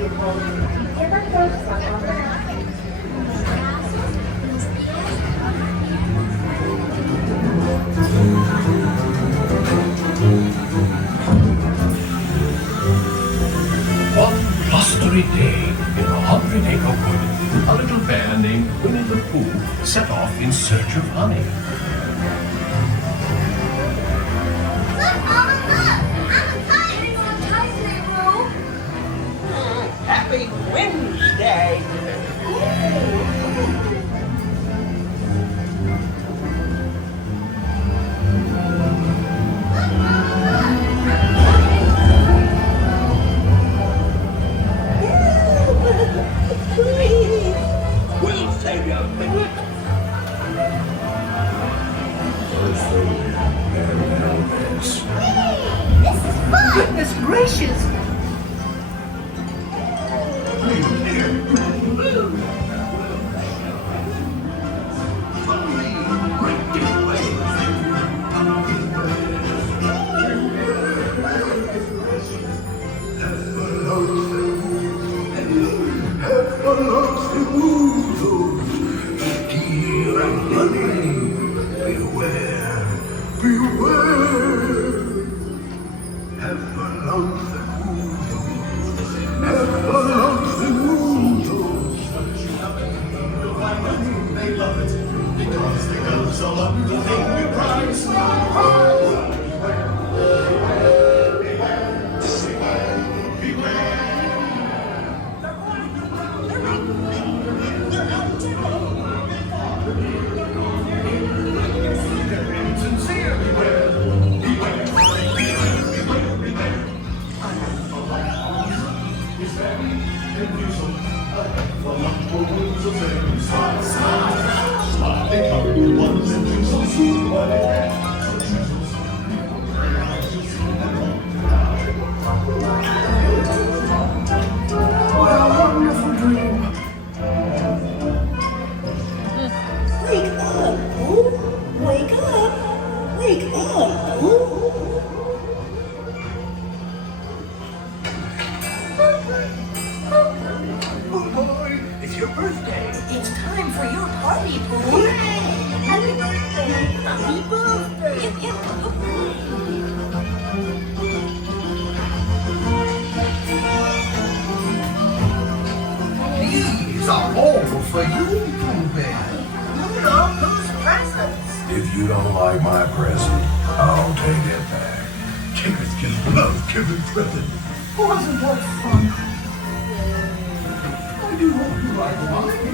One blustery day in a 100-acre wood, a little bear named Winnie the Pooh set off in search of honey. Look, Mama, look! I'm a kite! It's a kite today, bro! Happy Wednesday! We'll save you a minute. This is fun! Goodness gracious! They love it because they go so long the thing we prize. What a wonderful dream! Wake up, Pooh! Wake up! Wake up, Pooh! Oh boy, it's your birthday. It's time for your party, Pooh! Happy birthday! Happy birthday! Hip, hip, These are all for you, Pooh Bear. Look at all those presents. If you don't like my present, I'll take it back. Kids just love giving presents. Wasn't that fun? I do hope you like mine.